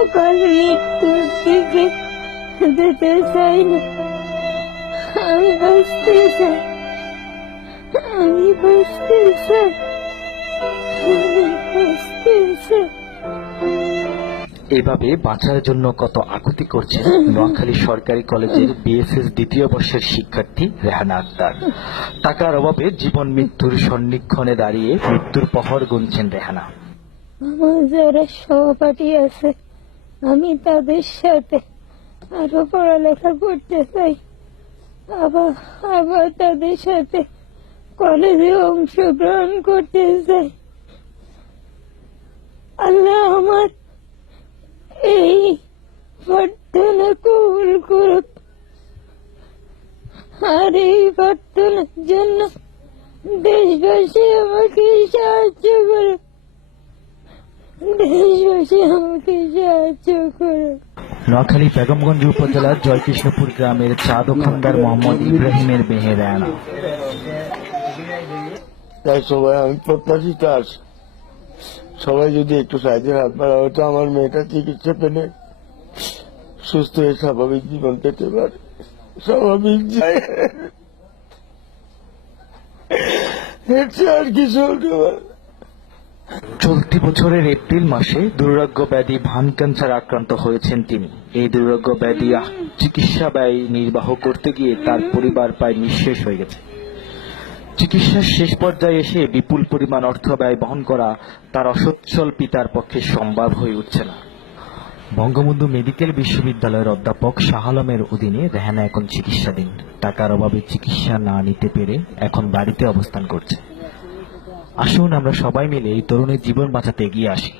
অকাল মৃত্যুর দিকে যেতে চাই না। আমি বাঁচতে চাই, আমি বাঁচতে চাই, আমি বাঁচতে চাই। এভাবে বাঁচার জন্য কত আকুতি করছেন নোয়াখালী সরকারি কলেজের বিএসএস দ্বিতীয় বর্ষের শিক্ষার্থী রেহানা আক্তার। টাকার অভাবে জীবন মৃত্যুর সন্নিক্ষণে দাঁড়িয়ে মৃত্যুর প্রহর গুনছেন রেহানা। আমার যারা সহপাঠী আছে আমি তাদের সাথে আরো পড়ালেখা করতে চাই, আবার আবার তাদের সাথে কলেজে অংশগ্রহণ করতে চাই। আল্লাহ আমার এই প্রার্থনা কবুল করুক, আর এই প্রার্থনার জন্য দেশবাসী আমাকে সাহায্য করুক, দেশবাসী আমাকে সাহায্য করুক। নোয়াখালী বেগমগঞ্জ উপজেলার জয়কৃষ্ণপুর গ্রামের চা দোকানদার মোহাম্মদ ইব্রাহিমের মেয়ে রেহানা। তাই সবাই আমি প্রত্যাশী চাষ সবাই যদি একটু সাহায্যের হাত বাড়া হতো আমার মেয়েটা চিকিৎসা পেলে সুস্থ হয়ে স্বাভাবিক জীবন পেতে পারে। স্বাভাবিক আর কিছু হতে পারে। চলতি বছরের এপ্রিল মাসে দুরারোগ্য ব্যাধি ভান ক্যান্সার আক্রান্ত হয়েছেন তিনি। এই দুরারোগ্য ব্যাধি চিকিৎসা ব্যয় নির্বাহ করতে গিয়ে তার পরিবার প্রায় নিঃশেষ হয়ে গেছে। চিকিৎসার শেষ পর্যায়ে এসে বিপুল পরিমাণ অর্থ ব্যয় বহন করা তার অসচ্ছল পিতার পক্ষে সম্ভব হয়ে উঠছে না। বঙ্গবন্ধু মেডিকেল বিশ্ববিদ্যালয়ের অধ্যাপক শাহ আলমের অধীনে রেহানা এখন চিকিৎসাধীন। টাকার অভাবে চিকিৎসা না নিতে পেরে এখন বাড়িতে অবস্থান করছে। আসুন আমরা সবাই মিলে এই তরুণের জীবন বাঁচাতে এগিয়ে আসি।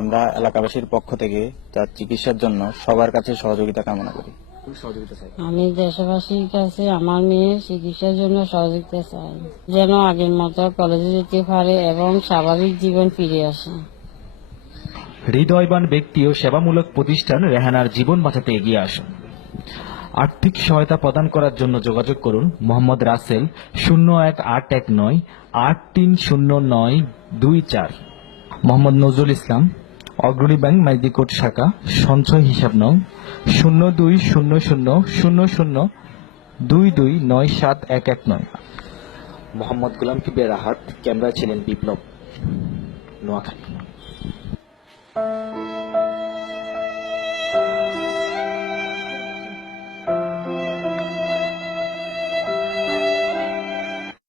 আমরা এলাকাবাসীর পক্ষ থেকে তার চিকিৎসার জন্য সবার কাছে সহযোগিতা কামনা করি। আমি দেশবাসীর কাছে আমার মেয়ের চিকিৎসার জন্য সহযোগিতা চাই, যেন আগের মতো কলেজে যেতে পারে এবং স্বাভাবিক জীবন ফিরে আসে। হৃদয়বান ব্যক্তি ও সেবামূলক প্রতিষ্ঠান রেহানার জীবন বাঁচাতে এগিয়ে আসুন। আর্থিক সহায়তা প্রদান করার জন্য যোগাযোগ করুন মোহাম্মদ রাসেল 01819 830924, মোহাম্মদ নজরুল ইসলাম, অগ্রণী ব্যাংক মাইদিকোট শাখা, সঞ্চয় হিসাব নং 020000229711, মোহাম্মদ গোলাম কিবরিয়া রাহাত, ক্যামেরা ছিলেন বিপ্লব, নোয়াখালী।